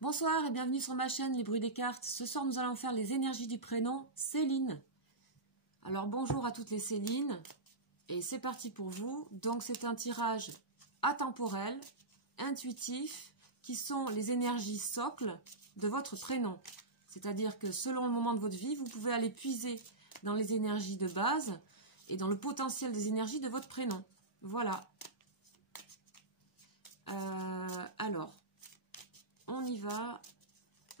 Bonsoir et bienvenue sur ma chaîne Les Bruits des Cartes. Ce soir, nous allons faire les énergies du prénom Céline. Alors, bonjour à toutes les Célines. Et c'est parti pour vous. Donc, c'est un tirage atemporel, intuitif, qui sont les énergies socles de votre prénom. C'est-à-dire que selon le moment de votre vie, vous pouvez aller puiser dans les énergies de base et dans le potentiel des énergies de votre prénom. Voilà. Alors, on y va.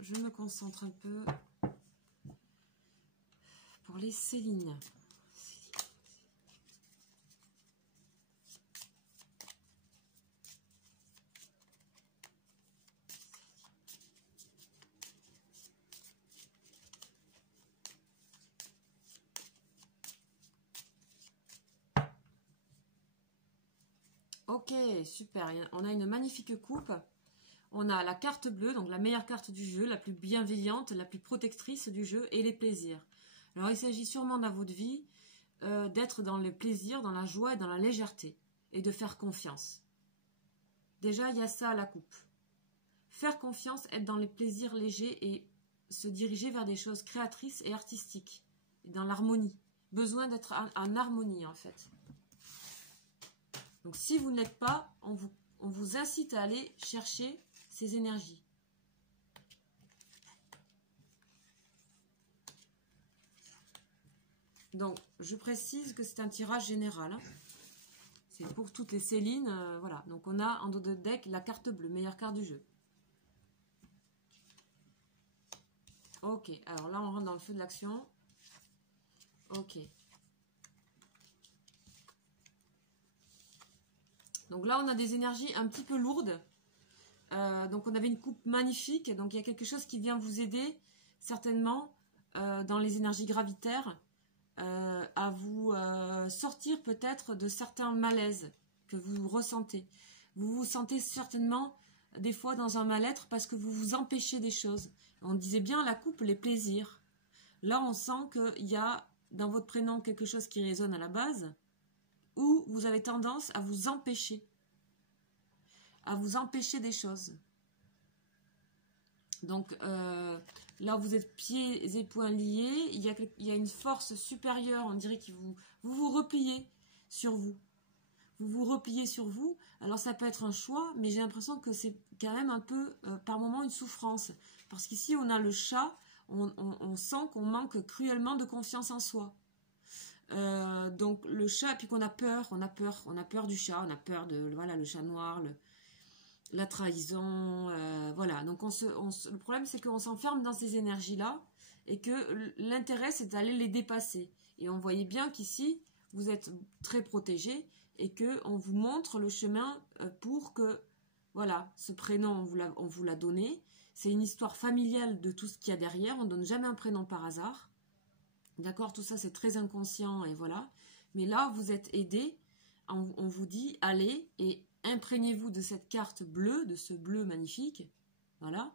Je me concentre un peu pour les Célines. Ok, super. On a une magnifique coupe. On a la carte bleue, donc la meilleure carte du jeu, la plus bienveillante, la plus protectrice du jeu, et les plaisirs. Alors, il s'agit sûrement dans votre vie d'être dans les plaisirs, dans la joie et dans la légèreté, et de faire confiance. Déjà, il y a ça à la coupe. Faire confiance, être dans les plaisirs légers et se diriger vers des choses créatrices et artistiques, et dans l'harmonie. Besoin d'être en harmonie, en fait. Donc, si vous ne l'êtes pas, on vous incite à aller chercher ces énergies. Donc, je précise que c'est un tirage général. Hein. C'est pour toutes les Célines. Voilà. Donc, on a en dos de deck la carte bleue, meilleure carte du jeu. Ok. Alors là, on rentre dans le feu de l'action. Ok. Donc là, on a des énergies un petit peu lourdes. Donc on avait une coupe magnifique, donc il y a quelque chose qui vient vous aider certainement dans les énergies gravitaires à vous sortir peut-être de certains malaises que vous ressentez. Vous vous sentez certainement des fois dans un mal-être parce que vous vous empêchez des choses. On disait bien la coupe, les plaisirs. Là on sent qu'il y a dans votre prénom quelque chose qui résonne à la base où vous avez tendance à vous empêcher des choses. Donc là vous êtes pieds et poings liés, il y a une force supérieure, on dirait que vous vous repliez sur vous. Vous vous repliez sur vous, alors ça peut être un choix, mais j'ai l'impression que c'est quand même un peu par moment une souffrance. Parce qu'ici on a le chat, on sent qu'on manque cruellement de confiance en soi. Donc le chat, puis qu'on a peur du chat, on a peur de voilà le chat noir, la trahison, voilà. Donc le problème c'est qu'on s'enferme dans ces énergies-là et que l'intérêt c'est d'aller les dépasser. Et on voyait bien qu'ici vous êtes très protégé et que on vous montre le chemin pour que voilà, ce prénom on vous l'a donné. C'est une histoire familiale de tout ce qu'il y a derrière. On donne jamais un prénom par hasard. D'accord, tout ça c'est très inconscient et voilà. Mais là, vous êtes aidé. On vous dit, allez et imprégnez-vous de cette carte bleue, de ce bleu magnifique. Voilà.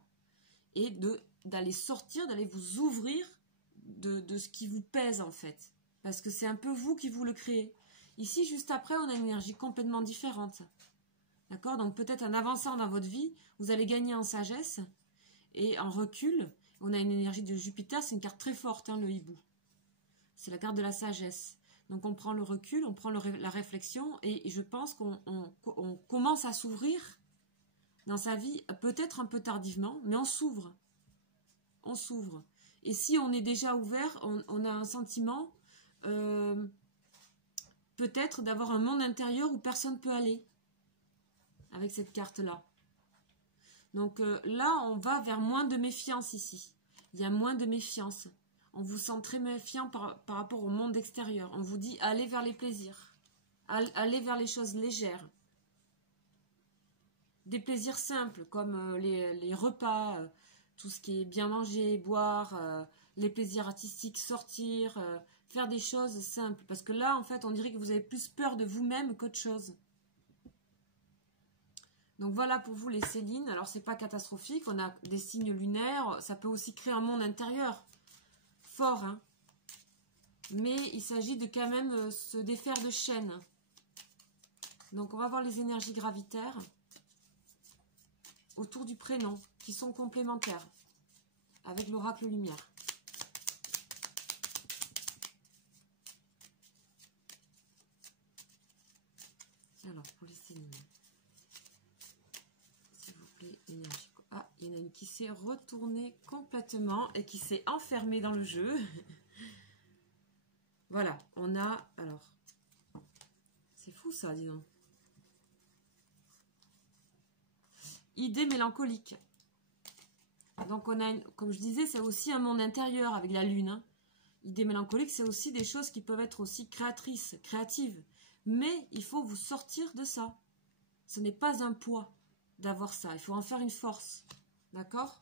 Et d'aller sortir, d'aller vous ouvrir de ce qui vous pèse en fait. Parce que c'est un peu vous qui vous le créez. Ici, juste après, on a une énergie complètement différente. D'accord? Donc peut-être en avançant dans votre vie, vous allez gagner en sagesse et en recul. On a une énergie de Jupiter, c'est une carte très forte, hein, le hibou. C'est la carte de la sagesse. Donc on prend le recul, on prend la réflexion et je pense qu'on commence à s'ouvrir dans sa vie, peut-être un peu tardivement, mais on s'ouvre. On s'ouvre. Et si on est déjà ouvert, on a un sentiment peut-être d'avoir un monde intérieur où personne ne peut aller avec cette carte-là. Donc là, on va vers moins de méfiance ici. Il y a moins de méfiance. On vous sent très méfiant par rapport au monde extérieur. On vous dit, allez vers les plaisirs. Allez vers les choses légères. Des plaisirs simples, comme les repas, tout ce qui est bien manger, boire, les plaisirs artistiques, sortir, faire des choses simples. Parce que là, en fait, on dirait que vous avez plus peur de vous-même qu'autre chose. Donc voilà pour vous les Célines. Alors, c'est pas catastrophique. On a des signes lunaires. Ça peut aussi créer un monde intérieur. Fort, hein. Mais il s'agit de quand même se défaire de chaînes. Donc on va voir les énergies gravitaires. autour du prénom, qui sont complémentaires avec l'oracle lumière. Alors, pour les Céline, s'il vous plaît, énergie. Ah, il y en a une qui s'est retournée complètement et qui s'est enfermée dans le jeu. Voilà, on a... Alors, c'est fou ça, dis donc. Idée mélancolique. Donc, on a, comme je disais, c'est aussi un monde intérieur avec la lune. Hein. Idée mélancolique, c'est aussi des choses qui peuvent être aussi créatrices, créatives. Mais il faut vous sortir de ça. Ce n'est pas un poids d'avoir ça. Il faut en faire une force. D'accord ?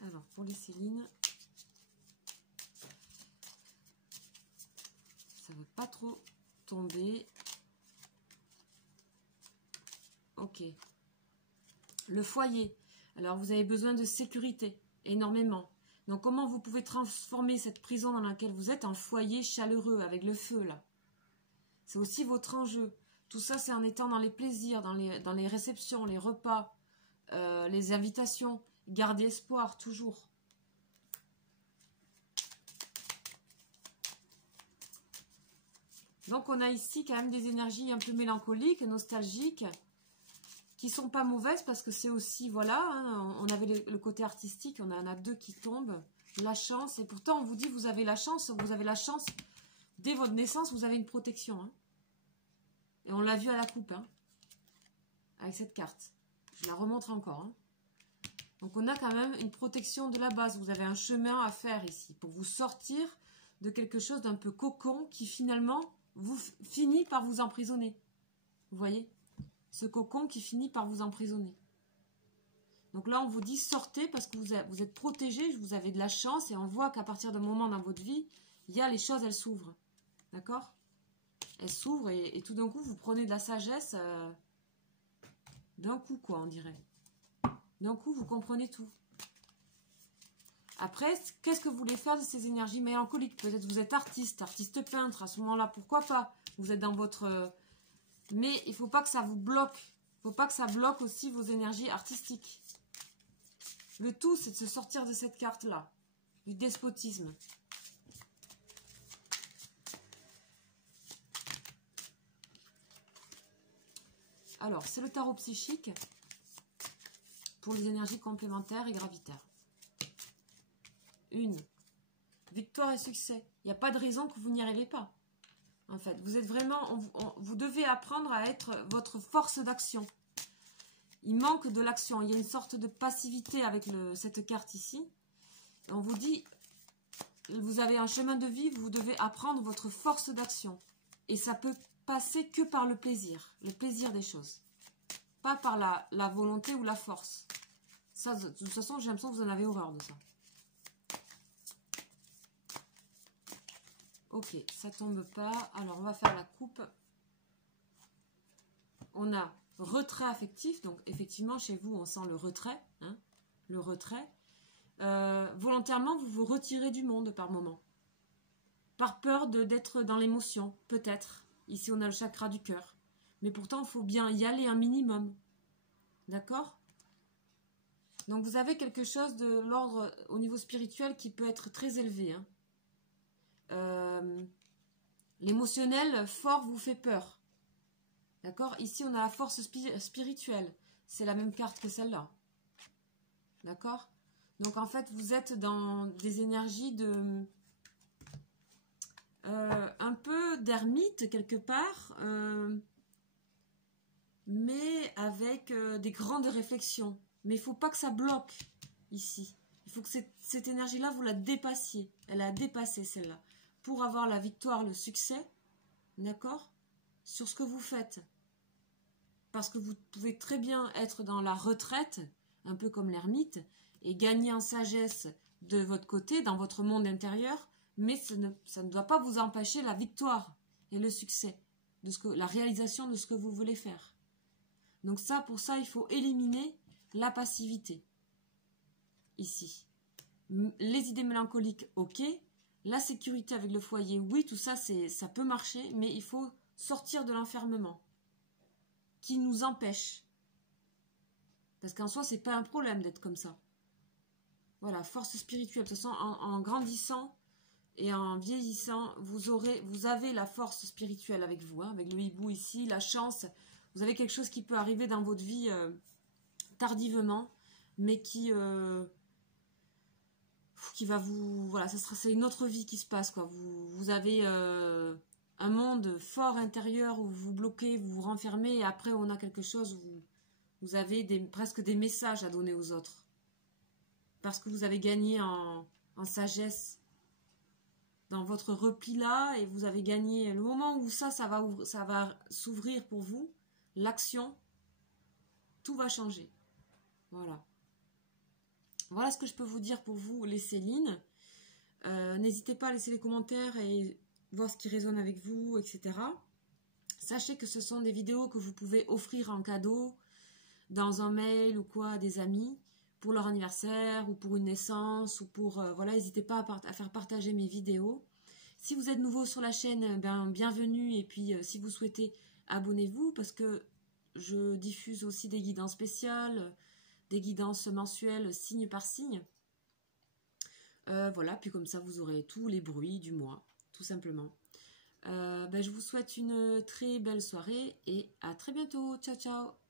Alors, pour les Céline, ça ne veut pas trop tomber. Ok. Le foyer. Alors, vous avez besoin de sécurité, énormément. Donc, comment vous pouvez transformer cette prison dans laquelle vous êtes en foyer chaleureux, avec le feu, là? C'est aussi votre enjeu. Tout ça, c'est en étant dans les plaisirs, dans les réceptions, les repas, les invitations. Gardez espoir, toujours. Donc, on a ici quand même des énergies un peu mélancoliques, nostalgiques, qui sont pas mauvaises parce que c'est aussi, voilà, hein, on avait le côté artistique, on en a deux qui tombent, la chance, et pourtant on vous dit vous avez la chance, dès votre naissance, vous avez une protection. Hein. Et on l'a vu à la coupe, hein, avec cette carte. Je la remontre encore. Hein. Donc on a quand même une protection de la base, vous avez un chemin à faire ici, pour vous sortir de quelque chose d'un peu cocon qui finalement vous finit par vous emprisonner. Vous voyez ? Ce cocon qui finit par vous emprisonner. Donc là, on vous dit sortez parce que vous êtes protégé, vous avez de la chance et on voit qu'à partir d'un moment dans votre vie, il y a les choses, elles s'ouvrent. D'accord? Elles s'ouvrent et tout d'un coup, vous prenez de la sagesse d'un coup, quoi, on dirait. D'un coup, vous comprenez tout. Après, qu'est-ce que vous voulez faire de ces énergies mélancoliques? Peut-être vous êtes artiste peintre, à ce moment-là, pourquoi pas? Vous êtes dans votre... Mais il ne faut pas que ça vous bloque. Il ne faut pas que ça bloque aussi vos énergies artistiques. Le tout, c'est de se sortir de cette carte-là, du despotisme. Alors, c'est le tarot psychique pour les énergies complémentaires et gravitaires. Une, victoire et succès. Il n'y a pas de raison que vous n'y arrivez pas. En fait, vous êtes vraiment, vous devez apprendre à être votre force d'action. Il manque de l'action. Il y a une sorte de passivité avec cette carte ici. On vous dit, vous avez un chemin de vie, vous devez apprendre votre force d'action. Et ça peut passer que par le plaisir des choses. Pas par la volonté ou la force. Ça, de toute façon, j'ai l'impression que vous en avez horreur de ça. Ok, ça tombe pas. Alors, on va faire la coupe. On a retrait affectif. Donc, effectivement, chez vous, on sent le retrait. Hein, le retrait. Volontairement, vous vous retirez du monde par moment. Par peur d'être dans l'émotion, peut-être. Ici, on a le chakra du cœur. Mais pourtant, il faut bien y aller un minimum. D'accord ? Donc, vous avez quelque chose de l'ordre au niveau spirituel qui peut être très élevé. Hein. L'émotionnel fort vous fait peur. D'accord? Ici, on a la force spirituelle. C'est la même carte que celle-là. D'accord? Donc, en fait, vous êtes dans des énergies de... un peu d'ermite, quelque part. Mais avec des grandes réflexions. Mais il ne faut pas que ça bloque, ici. Il faut que cette énergie-là, vous la dépassiez. Elle a dépassé, celle-là. Pour avoir la victoire, le succès, d'accord, sur ce que vous faites. Parce que vous pouvez très bien être dans la retraite, un peu comme l'ermite, et gagner en sagesse de votre côté, dans votre monde intérieur, mais ça ne doit pas vous empêcher la victoire et le succès, la réalisation de ce que vous voulez faire. Donc ça, pour ça, il faut éliminer la passivité. ici. Les idées mélancoliques, ok. La sécurité avec le foyer, oui, tout ça, ça peut marcher, mais il faut sortir de l'enfermement qui nous empêche. Parce qu'en soi, c'est pas un problème d'être comme ça. Voilà, force spirituelle. De toute façon, en grandissant et en vieillissant, vous avez la force spirituelle avec vous, hein, avec le hibou ici, la chance. Vous avez quelque chose qui peut arriver dans votre vie tardivement, mais qui va vous... Voilà, c'est une autre vie qui se passe, quoi. Vous avez un monde fort intérieur où vous vous bloquez, vous vous renfermez, et après on a quelque chose où vous avez presque des messages à donner aux autres. Parce que vous avez gagné en sagesse dans votre repli là, et vous avez gagné le moment où ça va s'ouvrir pour vous, l'action, tout va changer. Voilà. Voilà ce que je peux vous dire pour vous, les Céline. N'hésitez pas à laisser les commentaires et voir ce qui résonne avec vous, etc. Sachez que ce sont des vidéos que vous pouvez offrir en cadeau dans un mail ou quoi à des amis pour leur anniversaire ou pour une naissance ou pour... voilà, n'hésitez pas à faire partager mes vidéos. Si vous êtes nouveau sur la chaîne, bienvenue, et puis si vous souhaitez, abonnez-vous parce que je diffuse aussi des guidances spéciales, des guidances mensuelles signe par signe. Voilà, puis comme ça vous aurez tous les bruits du mois, tout simplement. Je vous souhaite une très belle soirée et à très bientôt. Ciao, ciao!